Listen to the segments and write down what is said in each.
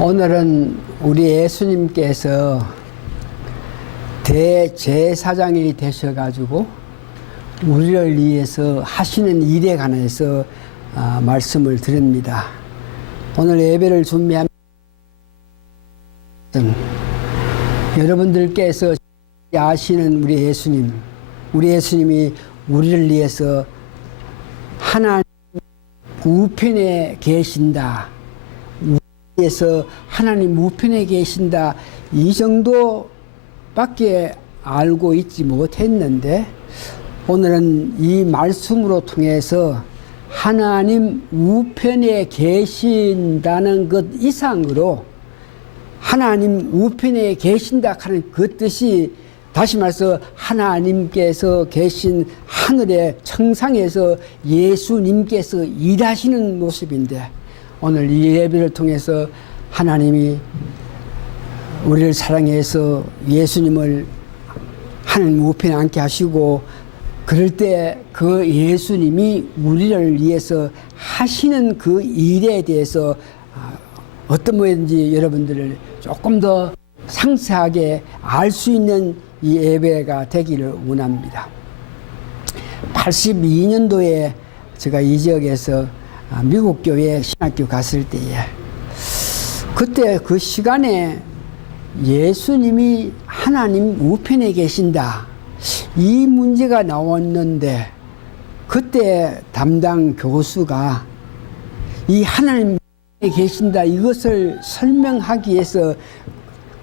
오늘은 우리 예수님께서 대제사장이 되셔가지고 우리를 위해서 하시는 일에 관해서 말씀을 드립니다. 오늘 예배를 준비하면 여러분들께서 아시는 우리 예수님이 우리를 위해서 하나님 우편에 계신다. 위해서 하나님 우편에 계신다. 이 정도밖에 알고 있지 못했는데 오늘은 이 말씀으로 통해서 하나님 우편에 계신다는 것 이상으로 하나님 우편에 계신다 하는 그 뜻이 다시 말해서 하나님께서 계신 하늘의 청상에서 예수님께서 일하시는 모습인데 오늘 이 예배를 통해서 하나님이 우리를 사랑해서 예수님을 하나님 우편에 앉게 하시고 그럴 때 그 예수님이 우리를 위해서 하시는 그 일에 대해서 어떤 모양인지 여러분들을 조금 더 상세하게 알 수 있는 이 예배가 되기를 원합니다. 82년도에 제가 이 지역에서 미국 교회 신학교 갔을 때에 그때 그 시간에 예수님이 하나님 우편에 계신다 이 문제가 나왔는데 그때 담당 교수가 이 하나님 우편에 계신다 이것을 설명하기 위해서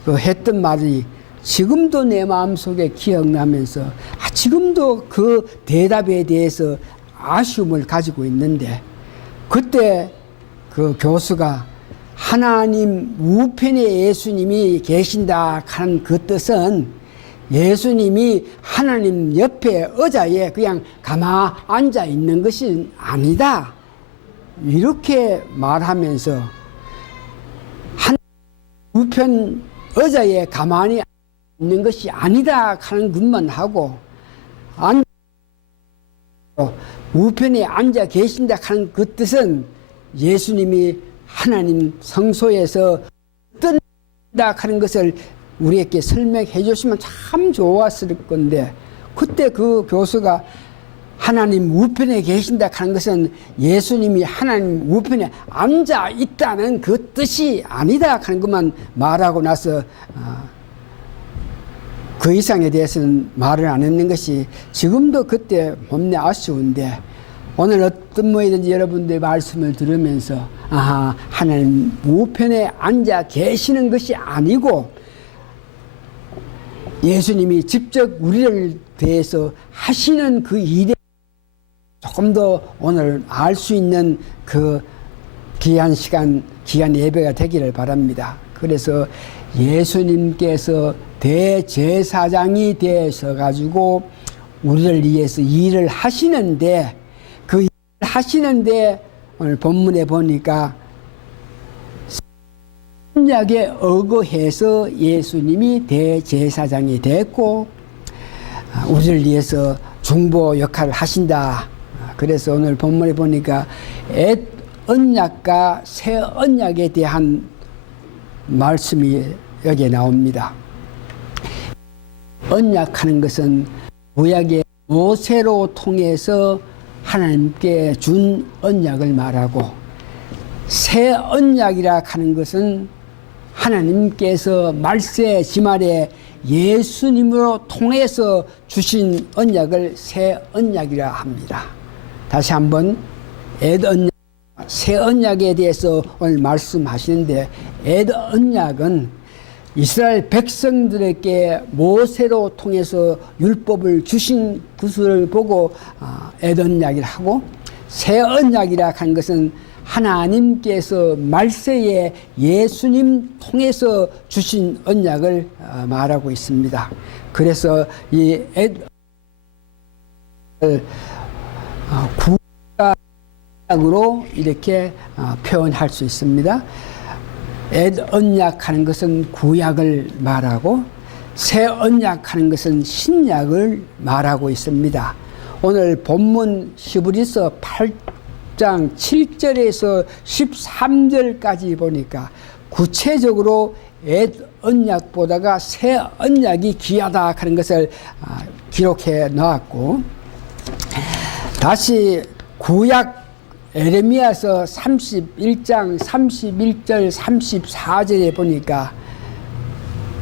했던 말이 지금도 내 마음속에 기억나면서 지금도 그 대답에 대해서 아쉬움을 가지고 있는데 그때 그 교수가 하나님 우편에 예수님이 계신다 하는 그 뜻은 예수님이 하나님 옆에 의자에 그냥 가만 앉아 있는 것이 아니다. 이렇게 말하면서 하나님 우편 의자에 가만히 있는 것이 아니다 하는 것만 하고 우편에 앉아 계신다 하는 그 뜻은 예수님이 하나님 성소에서 뜬다 하는 것을 우리에게 설명해 주시면 참 좋았을 건데 그때 그 교수가 하나님 우편에 계신다 하는 것은 예수님이 하나님 우편에 앉아 있다는 그 뜻이 아니다 하는 것만 말하고 나서 그 이상에 대해서는 말을 안 했는 것이 지금도 그때 몸내 아쉬운데 오늘 어떤 모이든지 여러분들의 말씀을 들으면서 하나님 우편에 앉아 계시는 것이 아니고 예수님이 직접 우리를 대해서 하시는 그 일에 조금 더 오늘 알 수 있는 그 귀한 시간, 귀한 예배가 되기를 바랍니다. 그래서 예수님께서 대제사장이 되셔가지고 우리를 위해서 일을 하시는데 그 일을 하시는데 오늘 본문에 보니까 언약에 의거해서 예수님이 대제사장이 됐고 우리를 위해서 중보 역할을 하신다. 그래서 오늘 본문에 보니까 옛 언약과 새 언약에 대한 말씀이 여기에 나옵니다. 언약하는 것은 구약의 모세로 통해서 하나님께 준 언약을 말하고 새 언약이라 하는 것은 하나님께서 말세 지말에 예수님으로 통해서 주신 언약을 새 언약이라 합니다. 다시 한번 옛 언약, 새 언약에 대해서 오늘 말씀하시는데 옛 언약은 이스라엘 백성들에게 모세로 통해서 율법을 주신 것을 보고 옛 언약이라 하고 새 언약이라 하는 것은 하나님께서 말세에 예수님 통해서 주신 언약을 말하고 있습니다. 그래서 이 구약으로 이렇게 표현할 수 있습니다. 옛 언약하는 것은 구약을 말하고 새 언약하는 것은 신약을 말하고 있습니다. 오늘 본문 히브리서 8장 7절에서 13절까지 보니까 구체적으로 옛 언약보다가 새 언약이 귀하다 하는 것을 기록해 놓았고, 다시 구약 에레미야서 31장 31절 34절에 보니까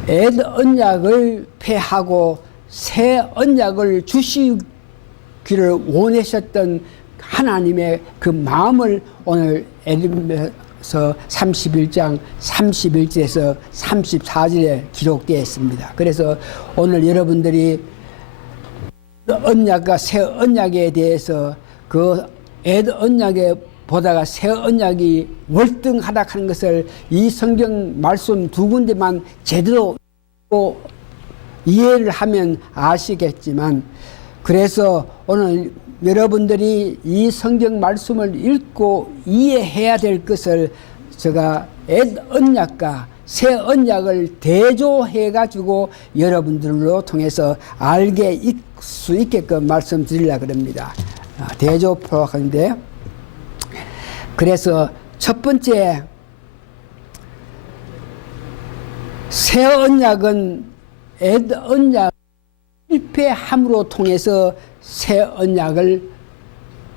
옛 언약을 폐하고 새 언약을 주시기를 원하셨던 하나님의 그 마음을 오늘 에레미야서 31장 31절에서 34절에 기록되어 있습니다. 그래서 오늘 여러분들이 언약과 새 언약에 대해서 그 옛 언약에 보다가 새 언약이 월등하다 하는 것을 이 성경 말씀 두 군데만 제대로 이해를 하면 아시겠지만, 그래서 오늘 여러분들이 이 성경 말씀을 읽고 이해해야 될 것을 제가 옛 언약과 새 언약을 대조해 가지고 여러분들로 통해서 알게 수 있게끔 말씀드리려고 합니다. 대조표하는데, 그래서 첫 번째, 새 언약은 옛 언약 실패함으로 통해서 새 언약을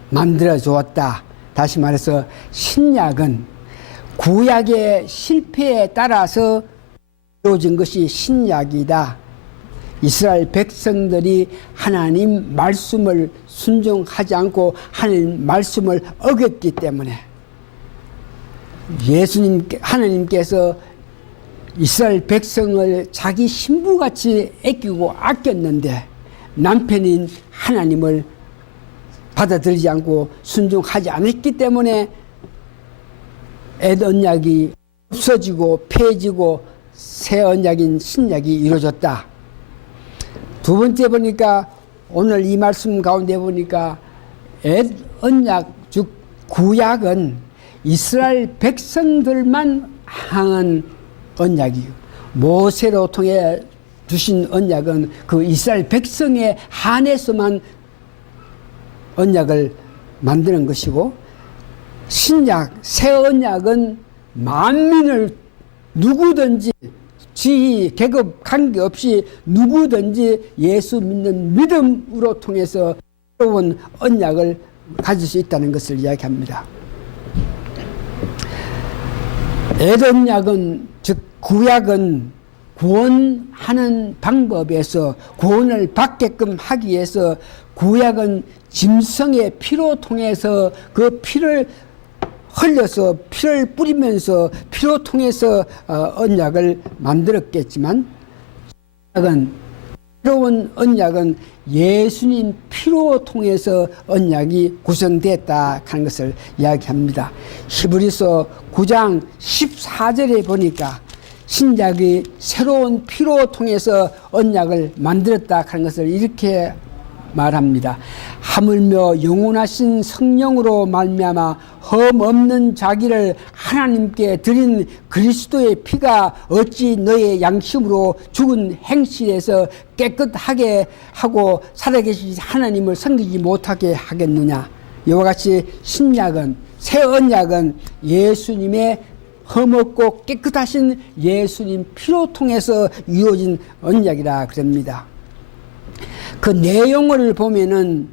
만들어 주었다. 다시 말해서 신약은 구약의 실패에 따라서 이루어진 것이 신약이다. 이스라엘 백성들이 하나님 말씀을 순종하지 않고 하나님 말씀을 어겼기 때문에 하나님께서 이스라엘 백성을 자기 신부같이 아끼고 아꼈는데 남편인 하나님을 받아들이지 않고 순종하지 않았기 때문에 옛 언약이 없어지고 폐해지고 새 언약인 신약이 이루어졌다. 두 번째 보니까 오늘 이 말씀 가운데 보니까 옛 언약 즉 구약은 이스라엘 백성들만 향한 언약이요, 모세로 통해 주신 언약은 그 이스라엘 백성에 한해서만 언약을 만드는 것이고, 신약 새 언약은 만민을 누구든지 지위, 계급 관계없이 누구든지 예수 믿는 믿음으로 통해서 새로운 언약을 가질 수 있다는 것을 이야기합니다. 옛 언약은 즉 구약은 구원하는 방법에서 구원을 받게끔 하기 위해서 구약은 짐승의 피로 통해서 그 피를 흘려서 피를 뿌리면서 피로 통해서 언약을 만들었겠지만, 새로운 언약은 예수님 피로 통해서 언약이 구성됐다 하는 것을 이야기합니다. 히브리서 9장 14절에 보니까 신약이 새로운 피로 통해서 언약을 만들었다 하는 것을 이렇게 말합니다. 하물며 영원하신 성령으로 말미암아 흠 없는 자기를 하나님께 드린 그리스도의 피가 어찌 너의 양심으로 죽은 행실에서 깨끗하게 하고 살아계신 하나님을 섬기지 못하게 하겠느냐. 이와 같이 신약은, 새 언약은 예수님의 흠없고 깨끗하신 예수님 피로 통해서 이루어진 언약이라 그럽니다. 그 내용을 보면은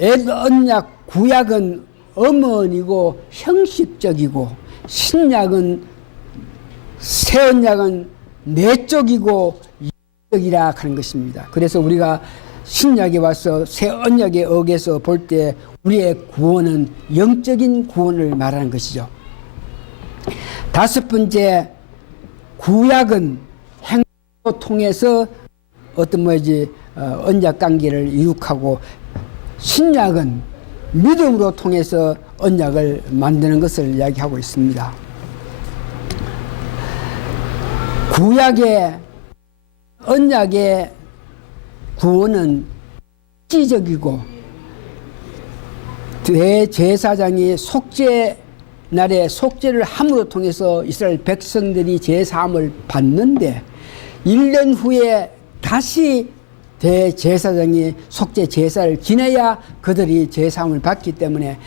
옛 언약 구약은 엄언이고 형식적이고, 신약은 새 언약은 내적이고 영적이라 하는 것입니다. 그래서 우리가 신약에 와서 새 언약의 어에서 볼 때 우리의 구원은 영적인 구원을 말하는 것이죠. 다섯 번째, 구약은 행동을 통해서 어떤 언약 관계를 이룩하고, 신약은 믿음으로 통해서 언약을 만드는 것을 이야기하고 있습니다. 구약의 언약의 구원은 시적이고, 대제사장이 속죄 날에 속죄를 함으로 통해서 이스라엘 백성들이 제사함을 받는데 1년 후에 다시 대제사장이 속죄 제사를 지내야 그들이 제사함을 받기 때문에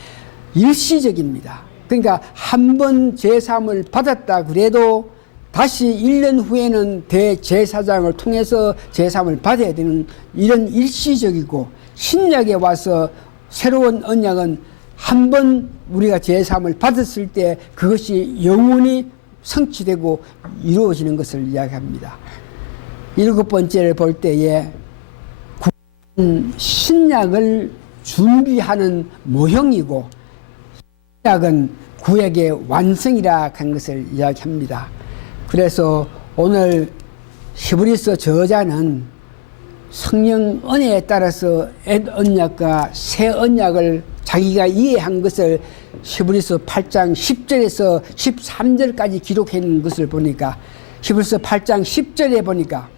일시적입니다. 그러니까 한 번 제사함을 받았다 그래도 다시 1년 후에는 대제사장을 통해서 제사함을 받아야 되는 이런 일시적이고, 신약에 와서 새로운 언약은 한 번 우리가 제사함을 받았을 때 그것이 영원히 성취되고 이루어지는 것을 이야기합니다. 7번째를 볼 때에 신약을 준비하는 모형이고, 신약은 구약의 완성이라 한 것을 이야기합니다. 그래서 오늘 히브리서 저자는 성령 은혜에 따라서 옛 언약과 새 언약을 자기가 이해한 것을 히브리서 8장 10절에서 13절까지 기록한 것을 보니까, 히브리서 8장 10절에 보니까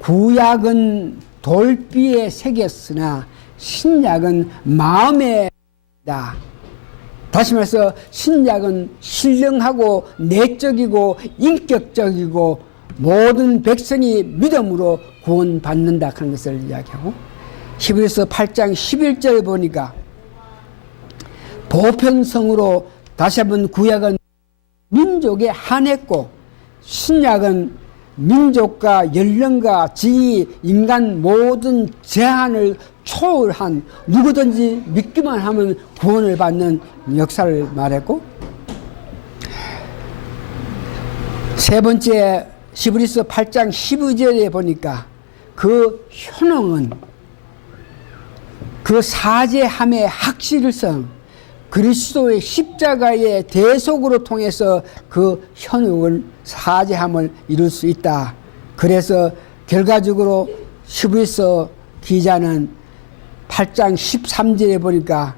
구약은 돌비에 새겼으나 신약은 마음에 다. 다시 말해서 신약은 신령하고 내적이고 인격적이고 모든 백성이 믿음으로 구원받는다 하는 것을 이야기하고, 히브리서 8장 11절 보니까 보편성으로 다시 한번 구약은 민족에 한했고 신약은 민족과 연령과 지위, 인간 모든 제한을 초월한 누구든지 믿기만 하면 구원을 받는 역사를 말했고, 세 번째 히브리서 8장 12절에 보니까 그 효능은 그 사죄함의 확실성, 그리스도의 십자가의 대속으로 통해서 그 현혹을 사죄함을 이룰 수 있다. 그래서 결과적으로 히브리서 기자는 8장 13절에 보니까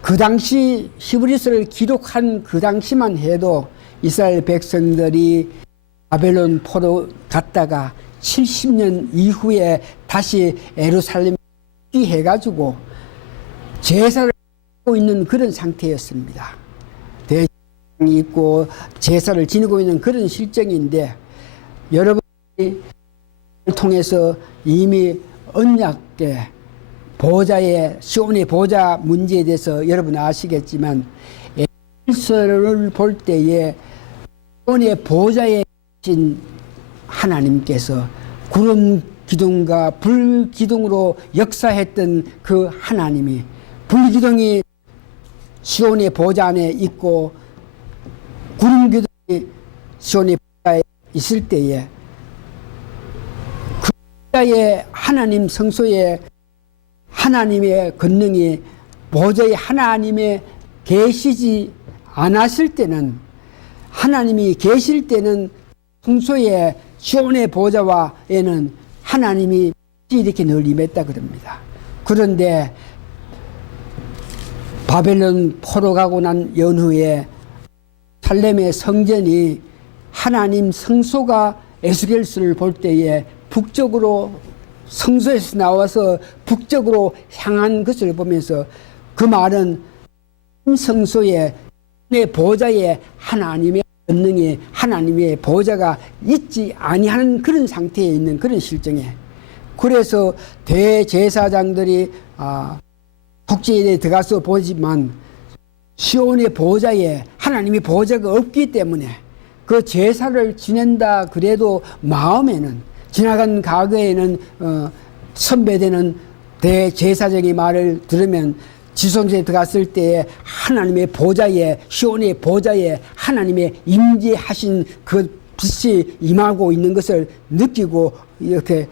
그 당시 히브리서를 기록한 그 당시만 해도 이스라엘 백성들이 바벨론 포로 갔다가 70년 이후에 다시 예루살렘에 해가지고 제사를 하고 있는 그런 상태였습니다. 대제사장이 있고 제사를 지내고 있는 그런 실정인데, 여러분이 통해서 이미 언약의 보좌의 시온의 보좌 문제에 대해서 여러분 아시겠지만, 에스더를 볼 때에 시온의 보좌에 계신 하나님께서 구름 기둥과 불 기둥으로 역사했던 그 하나님이, 불 기둥이 시온의 보좌 안에 있고 구름 기둥이 시온의 보좌에 있을 때에 그 보좌의 하나님 성소에 하나님의 권능이 보좌에 하나님의 계시지 않았을 때는, 하나님이 계실 때는 성소의 시온의 보좌와에는 하나님이 이렇게 늘 임했다 그럽니다. 그런데 바벨론 포로 가고 난 연후에 살렘의 성전이 하나님 성소가 에스겔서를 볼 때에 북쪽으로 성소에서 나와서 북쪽으로 향한 것을 보면서 그 말은 성소의 보좌에 하나님의 권능이, 하나님의 보좌가 있지 아니하는 그런 상태에 있는 그런 실정에, 그래서 대제사장들이 국제에 들어가서 보지만 시온의 보좌에 하나님의 보좌가 없기 때문에 그 제사를 지낸다 그래도 마음에는, 지나간 과거에는 선배되는 대제사장의 말을 들으면 지성소에 들어갔을 때 하나님의 보좌에, 시온의 보좌에 하나님의 임재하신 그 빛이 임하고 있는 것을 느끼고 이렇게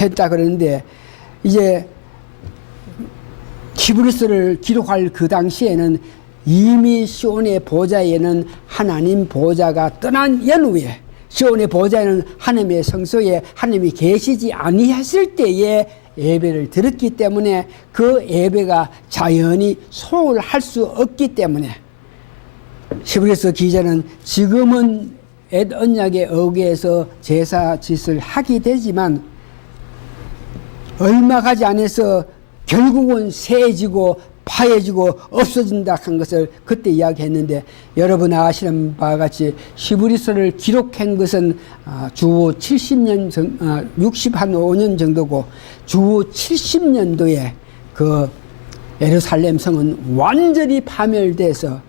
했다 그러는데, 이제 히브리서를 기록할 그 당시에는 이미 시온의 보좌에는 하나님 보좌가 떠난 연후에, 시온의 보좌에는 하나님의 성소에 하나님이 계시지 아니하실 때에 예배를 드렸기 때문에 그 예배가 자연히 소홀할 수 없기 때문에, 히브리서 기자는 지금은 옛 언약에 의해서 제사 짓을 하게 되지만 얼마 가지 않아서 결국은 세해지고 파해지고 없어진다 한 것을 그때 이야기했는데, 여러분 아시는 바와 같이 히브리서를 기록한 것은 주후 70년 65년 정도고, 주후 70년도에 그 예루살렘 성은 완전히 파멸돼서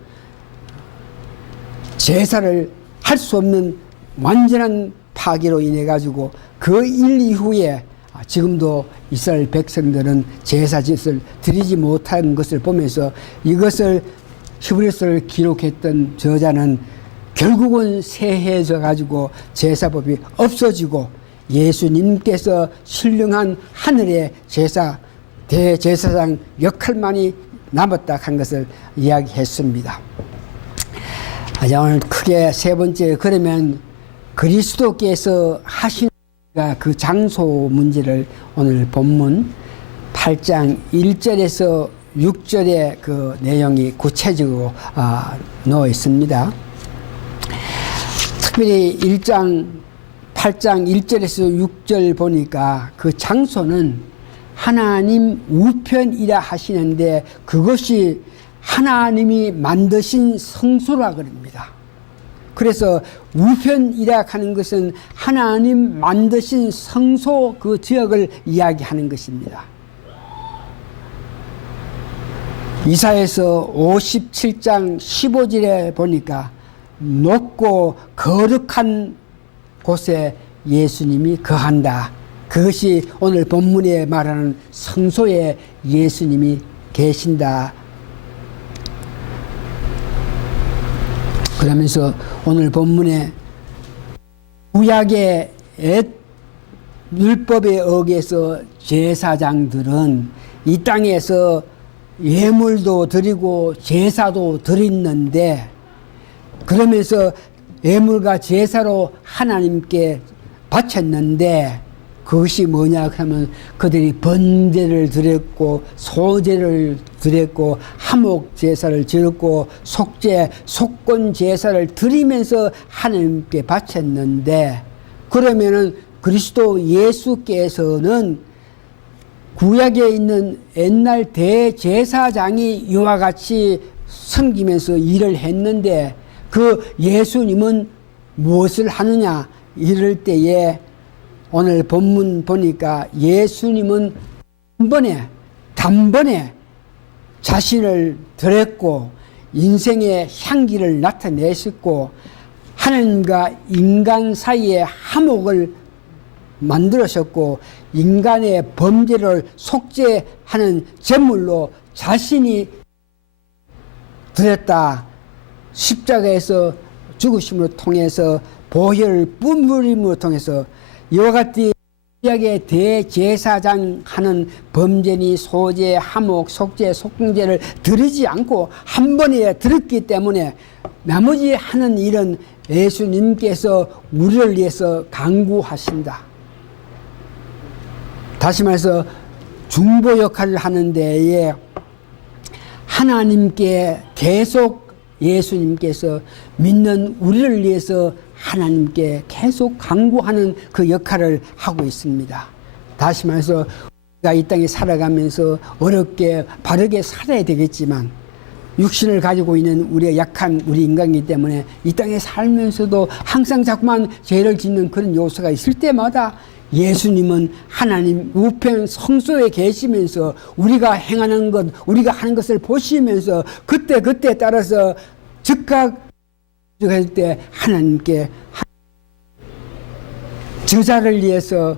제사를 할 수 없는 완전한 파괴로 인해 가지고 그 일 이후에 지금도 이스라엘 백성들은 제사 짓을 드리지 못한 것을 보면서 이것을 히브리서를 기록했던 저자는 결국은 새해져 가지고 제사법이 없어지고 예수님께서 신령한 하늘의 제사 대제사장 역할만이 남았다 한 것을 이야기했습니다. 오늘 크게 세 번째, 그러면 그리스도께서 하신 그 장소 문제를 오늘 본문 8장 1절에서 6절의 그 내용이 구체적으로 넣어 있습니다. 특별히 8장 1절에서 6절 보니까 그 장소는 하나님 우편이라 하시는데 그것이 하나님이 만드신 성소라 그럽니다. 그래서 우편이라 하는 것은 하나님 만드신 성소 그 지역을 이야기하는 것입니다. 이사야서 57장 15절에 보니까 높고 거룩한 곳에 예수님이 거한다. 그것이 오늘 본문에 말하는 성소에 예수님이 계신다. 그러면서 오늘 본문에 구약의 율법에 의해서 제사장들은 이 땅에서 예물도 드리고 제사도 드렸는데, 그러면서 예물과 제사로 하나님께 바쳤는데 그것이 뭐냐 하면 그들이 번제를 드렸고 소제를 드렸고 화목 제사를 드렸고 속죄 속건 제사를 드리면서 하나님께 바쳤는데, 그러면은 그리스도 예수께서는 구약에 있는 옛날 대제사장이 이와 같이 섬기면서 일을 했는데 그 예수님은 무엇을 하느냐 이럴 때에 오늘 본문 보니까 예수님은 단번에 자신을 드렸고 인생의 향기를 나타내셨고 하나님과 인간 사이에 화목을 만들으셨고 인간의 범죄를 속죄하는 제물로 자신이 드렸다. 십자가에서 죽으심을 통해서 보혈을 뿜으림을 통해서 이와 같이 구약의 대제사장 하는 범죄니 소제, 화목, 속죄, 속죄를 드리지 않고 한 번에 드렸기 때문에 나머지 하는 일은 예수님께서 우리를 위해서 강구하신다. 다시 말해서 중보 역할을 하는 데에 하나님께 계속 예수님께서 믿는 우리를 위해서 하나님께 계속 강구하는 그 역할을 하고 있습니다. 다시 말해서 우리가 이 땅에 살아가면서 어렵게 바르게 살아야 되겠지만 육신을 가지고 있는 우리가 약한 우리 인간이기 때문에 이 땅에 살면서도 항상 자꾸만 죄를 짓는 그런 요소가 있을 때마다 예수님은 하나님 우편 성소에 계시면서 우리가 행하는 것, 우리가 하는 것을 보시면서 그때 따라서 즉각 할 때 하나님께 저자를 위해서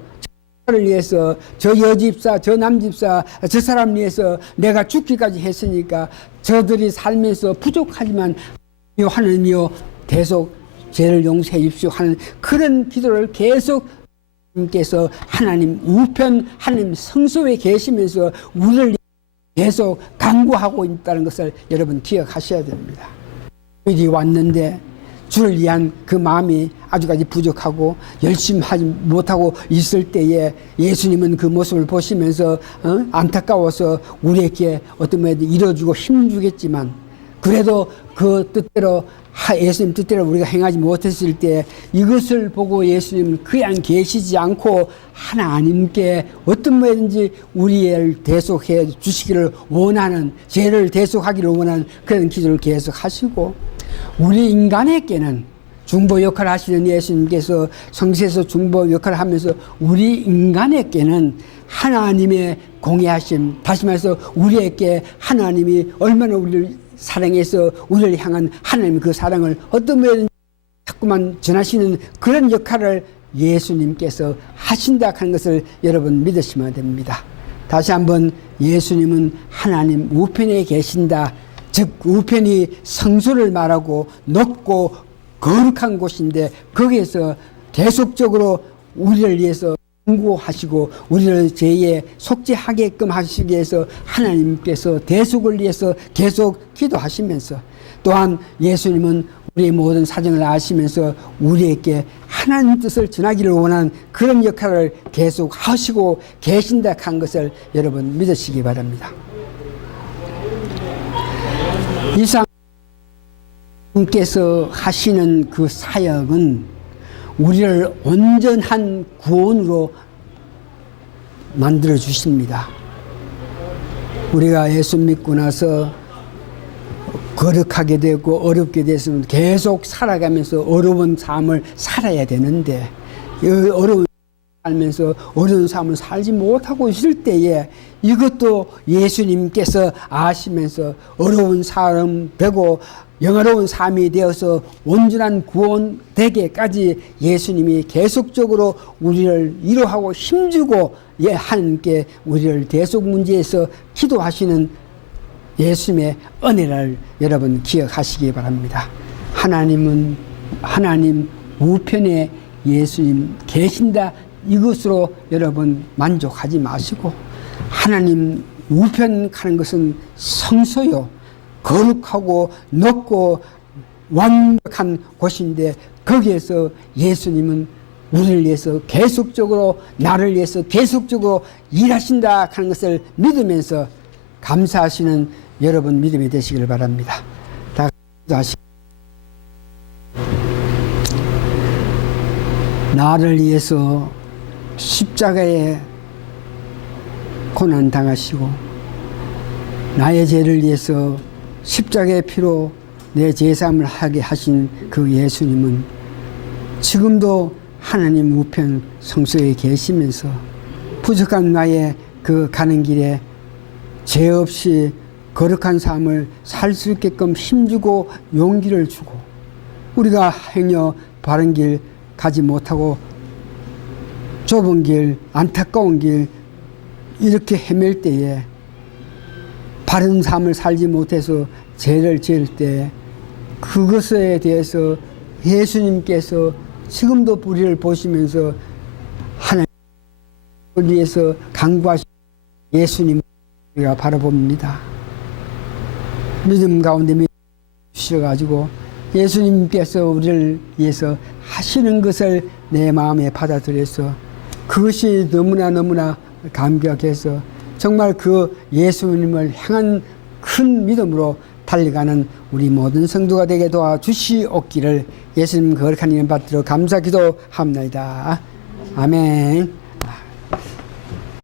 저 여집사 저 남집사 저 사람 위해서 내가 죽기까지 했으니까 저들이 살면서 부족하지만 하나님이여 계속 죄를 용서해 주십시오 하는 그런 기도를 계속 하나님께서 하나님 우편 하나님 성소에 계시면서 우리를 계속 강구하고 있다는 것을 여러분 기억하셔야 됩니다. 일이 왔는데 주를 위한 그 마음이 아주까지 부족하고 열심히 하지 못하고 있을 때에 예수님은 그 모습을 보시면서 안타까워서 우리에게 어떤 면에도 이뤄주고 힘주겠지만 그래도 그 뜻대로 예수님 뜻대로 우리가 행하지 못했을 때 이것을 보고 예수님은 그냥 계시지 않고 하나님께 어떤 면인지 우리를 대속해 주시기를 원하는 죄를 대속하기를 원하는 그런 기도를 계속 하시고 우리 인간에게는 중보 역할을 하시는 예수님께서 성세에서 중보 역할을 하면서 우리 인간에게는 하나님의 공의하심 다시 말해서 우리에게 하나님이 얼마나 우리를 사랑해서 우리를 향한 하나님의 그 사랑을 어떤 면에는 자꾸만 전하시는 그런 역할을 예수님께서 하신다 하는 것을 여러분 믿으시면 됩니다. 다시 한번 예수님은 하나님 우편에 계신다. 즉 우편이 성소를 말하고 높고 거룩한 곳인데 거기에서 계속적으로 우리를 위해서 공고하시고 우리를 죄에 속죄하게끔 하시기 위해서 하나님께서 대속을 위해서 계속 기도하시면서 또한 예수님은 우리의 모든 사정을 아시면서 우리에게 하나님 뜻을 전하기를 원하는 그런 역할을 계속 하시고 계신다 한 것을 여러분 믿으시기 바랍니다. 이상님께서 하시는 그 사역은 우리를 온전한 구원으로 만들어 주십니다. 우리가 예수 믿고 나서 거룩하게 되고 어렵게 됐으면 계속 살아가면서 어려운 삶을 살아야 되는데 어려운 살면서 어려운 삶을 살지 못하고 있을 때에 이것도 예수님께서 아시면서 어려운 삶 되고 영화로운 삶이 되어서 온전한 구원 되게까지 예수님이 계속적으로 우리를 위로하고 힘주고 하나님께 우리를 대속 문제에서 기도하시는 예수님의 은혜를 여러분 기억하시기 바랍니다. 하나님 우편에 예수님 계신다 이것으로 여러분 만족하지 마시고 하나님 우편 가는 것은 성소요 거룩하고 높고 완벽한 곳인데 거기에서 예수님은 우리를 위해서 계속적으로 나를 위해서 계속적으로 일하신다 하는 것을 믿으면서 감사하시는 여러분 믿음이 되시길 바랍니다. 다 나를 위해서 십자가에 고난 당하시고 나의 죄를 위해서 십자가의 피로 내 제사함을 하게 하신 그 예수님은 지금도 하나님 우편 성소에 계시면서 부족한 나의 그 가는 길에 죄 없이 거룩한 삶을 살 수 있게끔 힘주고 용기를 주고 우리가 행여 바른 길 가지 못하고 좁은 길, 안타까운 길 이렇게 헤맬 때에 바른 삶을 살지 못해서 죄를 지을 때 그것에 대해서 예수님께서 지금도 우리를 보시면서 하나님을 위해서 강구하신 예수님 우리가 바라봅니다. 믿음 가운데 주셔가지고 예수님께서 우리를 위해서 하시는 것을 내 마음에 받아들여서 그것이 너무나 감격해서 정말 그 예수님을 향한 큰 믿음으로 달려가는 우리 모든 성도가 되게 도와주시옵기를 예수님 거룩한 이름 받들어 감사 기도합니다. 아멘.